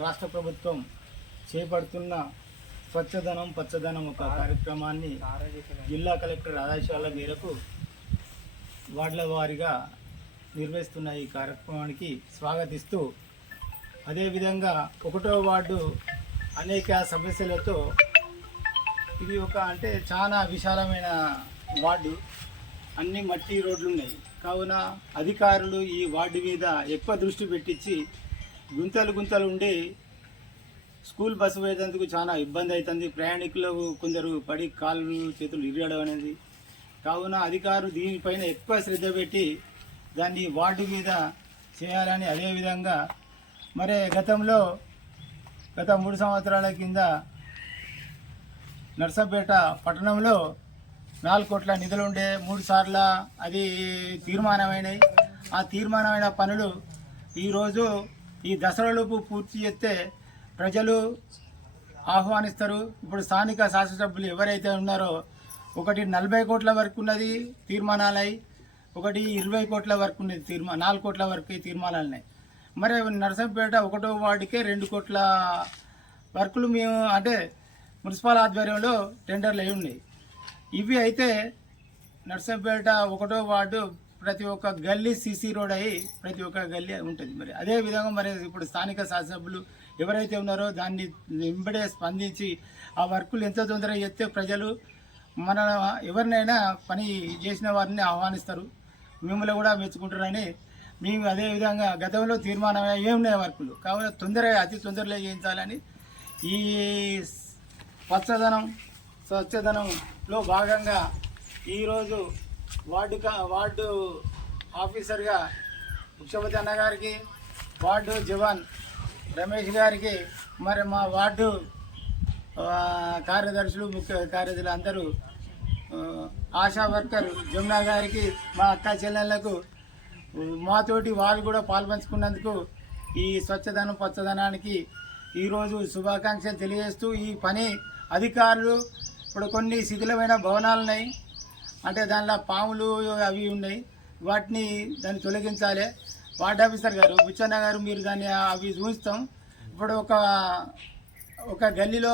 రాష్ట్ర ప్రభుత్వం చేపడుతున్న స్వచ్ఛధనం పచ్చదనం ఒక కార్యక్రమాన్ని జిల్లా కలెక్టర్ ఆదేశాల మేరకు వార్డుల వారీగా నిర్వహిస్తున్న ఈ కార్యక్రమానికి స్వాగతిస్తూ అదేవిధంగా ఒకటో వార్డు అనేక సమస్యలతో ఇది ఒక అంటే చాలా విశాలమైన వార్డు. అన్ని మట్టి రోడ్లు ఉన్నాయి కావున అధికారులు ఈ వార్డు మీద ఎక్కువ దృష్టి పెట్టించి గుంతలు గుంతలు ఉండి స్కూల్ బస్సు పోయేటందుకు చాలా ఇబ్బంది అవుతుంది. ప్రయాణికులకు కొందరు పడి కాళ్ళు చేతులు ఇరగడం అనేది. కావున అధికారులు దీనిపైన ఎక్కువ శ్రద్ధ పెట్టి దాన్ని వార్డు మీద చేయాలని అదేవిధంగా మరి గతంలో గత మూడు సంవత్సరాల కింద నర్సంపేట పట్టణంలో నాలుగు కోట్ల నిధులు ఉండే మూడు సార్ల అది తీర్మానమైనవి ఆ తీర్మానమైన పనులు ఈరోజు ఈ దసరాలోపు పూర్తి చేస్తే ప్రజలు ఆహ్వానిస్తారు. ఇప్పుడు స్థానిక శాసనసభ్యులు ఎవరైతే ఉన్నారో ఒకటి నలభై కోట్ల వరకు ఉన్నది తీర్మానాలై ఒకటి ఇరవై కోట్ల వరకు ఉన్నది తీర్మా నాలుగు కోట్ల వరకు తీర్మానాలు ఉన్నాయి మరి నరసంపేట ఒకటో వార్డుకే రెండు కోట్ల వర్కులు మేము అంటే మున్సిపల్ ఆధ్వర్యంలో టెండర్లు అయి ఉన్నాయి. ఇవి అయితే నర్సంపేట ఒకటో వార్డు ప్రతి ఒక్క గల్లీ సీసీ రోడ్ అయి ప్రతి ఒక్క గల్లీ ఉంటుంది మరి. అదే విధంగా మరి ఇప్పుడు స్థానిక శాసనసభ్యులు ఎవరైతే ఉన్నారో దాన్ని వెంబడే స్పందించి ఆ వర్కులు ఎంత తొందరగా చేస్తే ప్రజలు మన ఎవరినైనా పని చేసిన వారిని ఆహ్వానిస్తారు. మిమ్మల్ని కూడా మెచ్చుకుంటారని మేము అదే విధంగా గతంలో తీర్మానం ఏమున్నాయి వర్కులు. కావున తొందరగా అతి తొందరలో చేయించాలని ఈ స్వచ్ఛధనం స్వచ్ఛధనంలో భాగంగా ఈరోజు వార్డు కా- వార్డు ఆఫీసర్గా ముఖ్యమంత్రి అన్న గారికి వార్డు జవాన్ రమేష్ గారికి మరి మా వార్డు కార్యదర్శులు ముఖ్య కార్యదర్శులు అందరూ ఆశా వర్కర్ జమునా గారికి మా అక్క చెల్లెళ్ళకు మాతోటి వాళ్ళు కూడా పాల్పంచుకున్నందుకు ఈ స్వచ్ఛదనం పచ్చదనానికి ఈరోజు శుభాకాంక్షలు తెలియజేస్తూ ఈ పని అధికారులు ఇప్పుడు కొన్ని శిథిలమైన భవనాలున్నాయి. అంటే దానిలో పాములు అవి ఉన్నాయి. వాటిని దాన్ని తొలగించాలి. వార్డ్ ఆఫీసర్ గారు బుచ్చన్న గారు మీరు దాన్ని అవి చూస్తాం. ఇప్పుడు ఒక ఒక గల్లీలో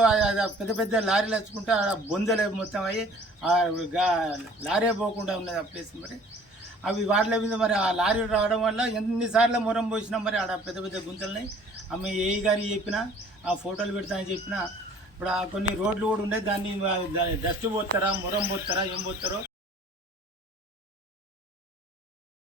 పెద్ద పెద్ద లారీలు వచ్చుకుంటే ఆ బొందలు మొత్తం అయ్యి ఆ లారీ పోకుండా ఉన్నది ఆ ప్లేస్ మరి. అవి వాటిల మీద మరి ఆ లారీ రావడం వల్ల ఎన్నిసార్లు మొరం పోసినా మరి ఆడ పెద్ద పెద్ద గుంతలని ఆమె ఏ గారి చెప్పినా ఆ ఫోటోలు పెడతానని చెప్పినా ఇప్పుడు ఆ కొన్ని రోడ్లు కూడా ఉన్నాయి. దాన్ని డస్ట్ పోతారా మొరం పోతారా ఏం పోతారో